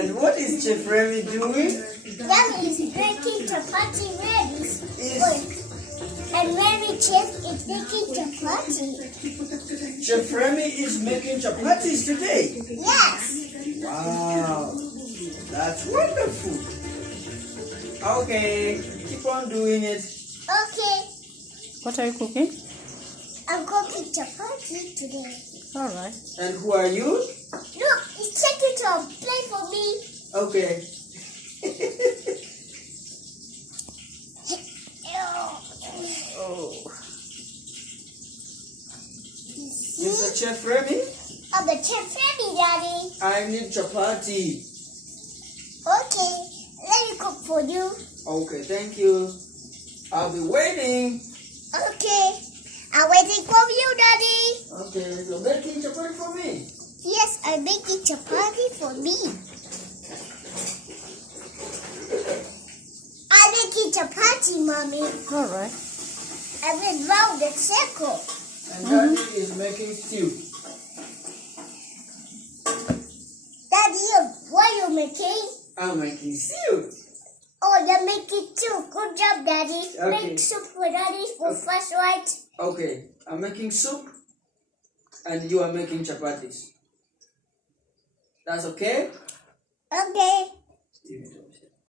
And what is Chef Remy doing? Daddy is making chapati ready. Is And Mary Chef is making chapati. Chef Remy is making chapatis today? Yes. Wow, that's wonderful. Okay, keep on doing it. Okay. What are you cooking? I'm cooking chapati today. All right. And who are you? Look, it's taking to play for me. Okay. Oh, Mr. Chef Remy, I'm the chef ready, Daddy. I need chapati. Okay, let me cook for you. Okay, thank you. I'll be waiting. Okay, I'm waiting for you, Daddy. Okay, you're making chapati for me. Yes, I'm making chapati for me. I'm making chapati, Mommy. All right. I went round the circle. And Daddy is making stew. Daddy, what are you making? I'm making stew. Oh, you're making too. Good job, Daddy. Okay. Make soup for Daddy for first, right? Okay, I'm making soup and you are making chapatis. That's okay? Okay. Give it up.